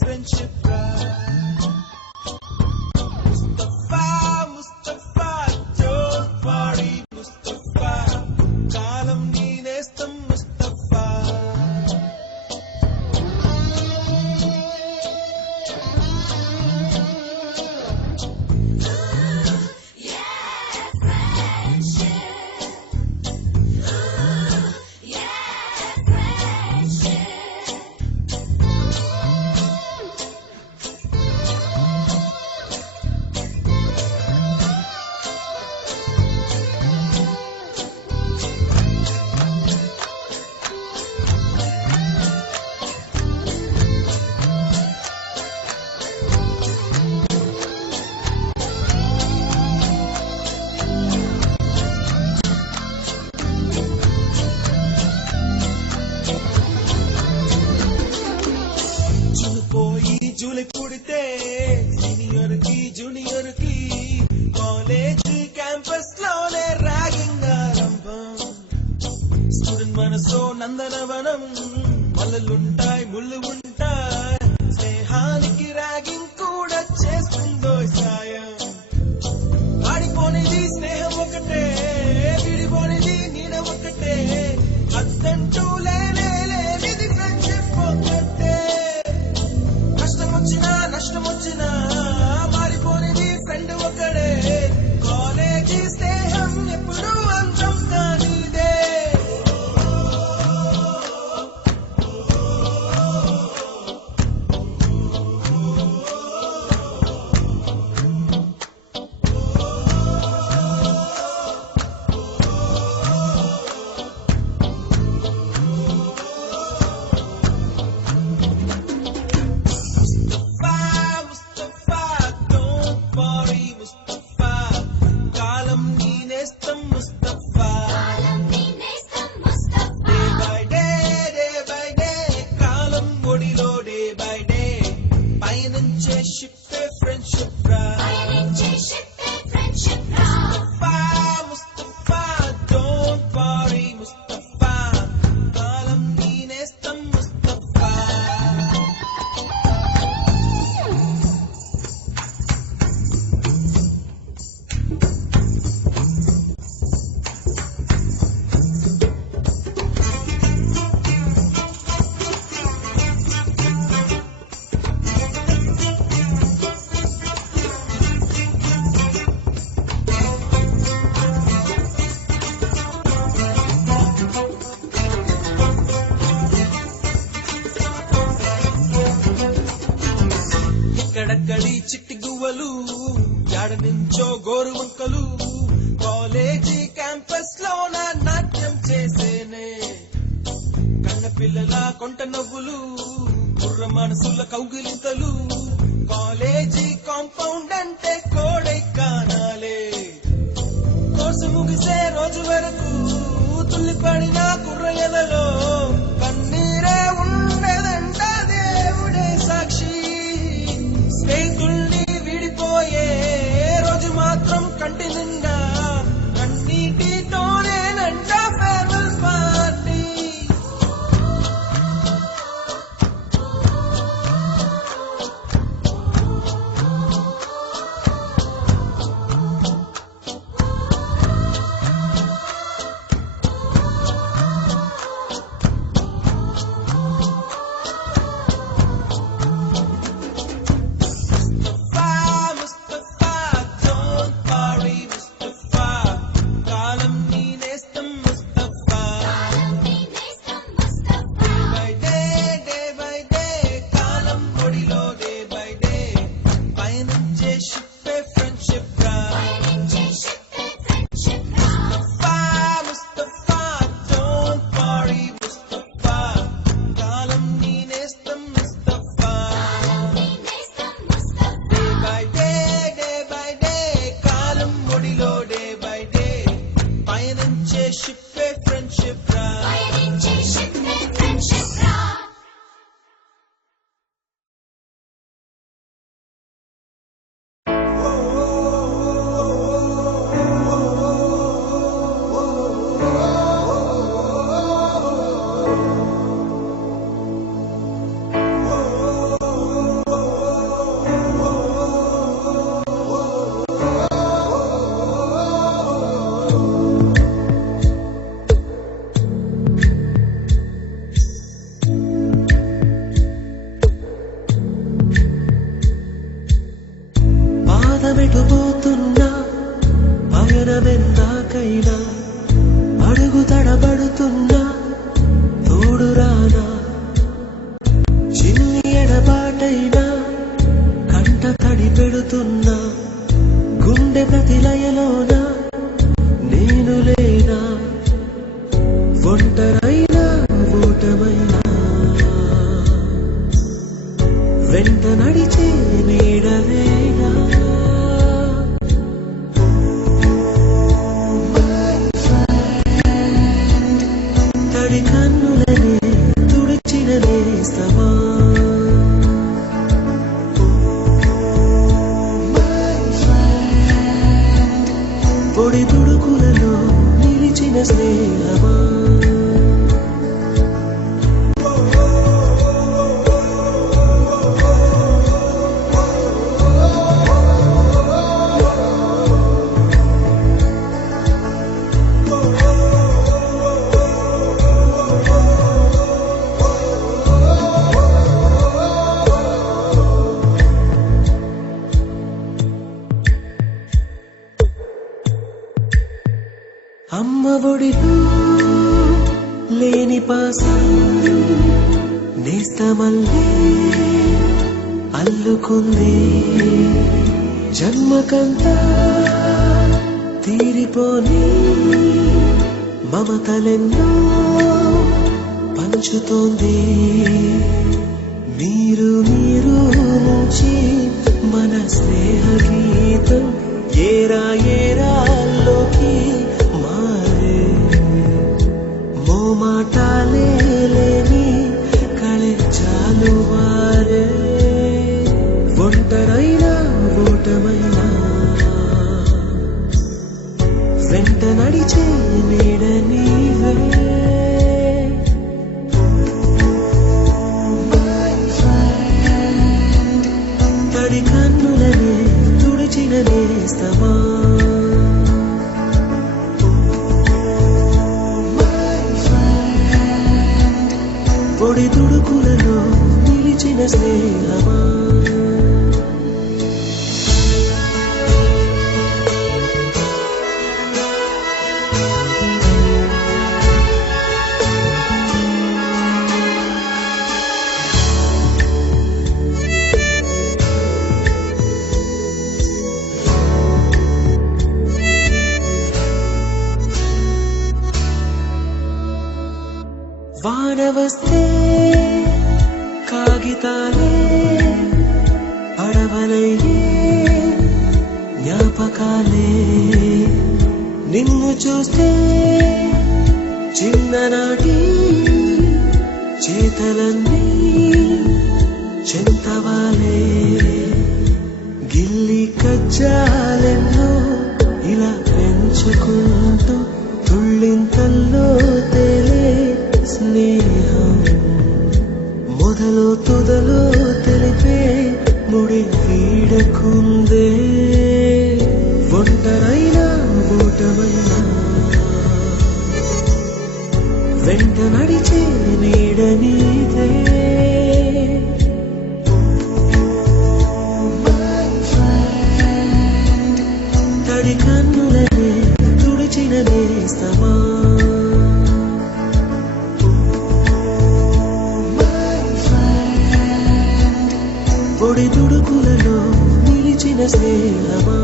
friendship Mustafa, Mustafa, don't worry Mustafa, kalam nee nestam Mustafa. July పుడితే senior కి junior కి college campus లోనే ragging ఆరంభం. Student మనసో నందనవనం, మల్లలుంటాయి ముళ్ళు ఉంటాయి, స్నేహానికి ర్యాగింగ్ కూడా చేస్తుందో సాయం. వాడిపోనిది స్నేహం ఒకటే, విడిపోనిది నీడ ఒకటే, అద్దంటూ లేనే లేనిది ఫ్రెండ్షిప్ ఒకటే. నష్టం వచ్చినా మారిపోనిది ఫ్రెండ్ ఒకడే, కాలేజీ స్నేహం ఎప్పుడు అంతం కానిదే. ఎక్కడక్కడి చిట్టి గువ్వలు, యాడ నుంచో గోరు వంకలు, కాలేజీ క్యాంపస్ లోన నాట్యం చేసేనే. కన్న పిల్లల కొంట నవ్వులు, కుర్ర మనసుల కౌగిలింతలు, కాలేజీ కాంపౌండ్ అంటే కోడై కానాలే. కోర్సు ముగిసే రోజు వరకు తుల్లిపడిన కుర్ర ఎదలో కన్నీరే ఉండదంట, దేవుడే సాక్షి. స్నేహితుల్ని విడిపోయే రోజు మాత్రం కంటి నిండా కన్నీటితోనేనంట ఫేర్వెల్ పార్టీ. క్షణమెందాకైనా అడుగు తడబడుతున్నా తోడురానా చిన్ని ఎడబాటైనా కంట తడి పెడుతున్నా గుండె ప్రతిలయలోన నేను లేనా ఒంటరైనా ఓటమైనా వెంట నడిచే నీడవేనా తడి కన్నులనే తుడిచిన నేస్తమా పొడి తుడుకులలో నిలిచిన స్నేహమా అమ్మ ఒడిలో లేని పాసం నేస్తమల్లే అల్లుకుంది జన్మకంతా తీరిపోని మమతలెన్నో పంచుతోంది మీరు మీరు నుంచి మన స్నేహ గీతం ఏరా ఏరాల్లోకి మాటాలే లేని కళే చాలు వారే ఒంటరైనా ఓటమైనా వెంట నడిచే నీడ నీవే తడి కన్నులనే తుడిచిన నేస్తమా పొడి తుడుకులలో నిలిచిన స్నేహమా వాన వస్తే కాగితాలే పడవలయ్యే జ్ఞాపకాలే నిన్ను చూస్తే చిన్ననాటి చేతలన్నీ చెంతవాలే గిల్లి కజ్జాలెన్నో ఇలా పెంచుకుంటూ తుళ్ళింతల్లో తేలే స్నేహం మొదలు తుదలో తెలిపే ముడి వీడకుందే ఒంటరైనా ఓటమైనా వెంట నడిచే నీడ నీదే తడి కన్నులనే తుడిచిన నేస్తమా పొడి తుడుకులలో నిలిచిన స్నేహమా